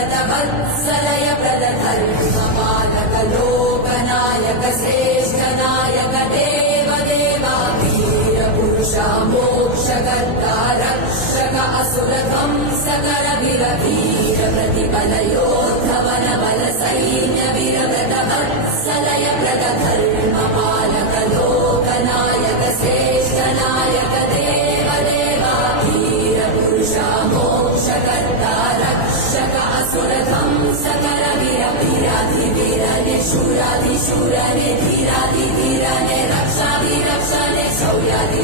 वत्सलय प्रदधर्मपालक लोकनायक श्रेष्ठ नायक देव देवा वीर पुरुषा मोक्षकर्ता रक्षक असुर ध्वंसकर वीर वीर प्रतिबल योद्धवन बल सैन्य वीर वत्सलय प्रदधर्मपालक लोकनायक श्रेष्ठ नायक देव देवा वीर पुरुषा मोक्षकर्ता रक्षक असुर ध्वंसकर वीर वीराधिवीरने शूराधिशूरने धीराधिधीरने रक्षाधिरक्षणे शौर्याधि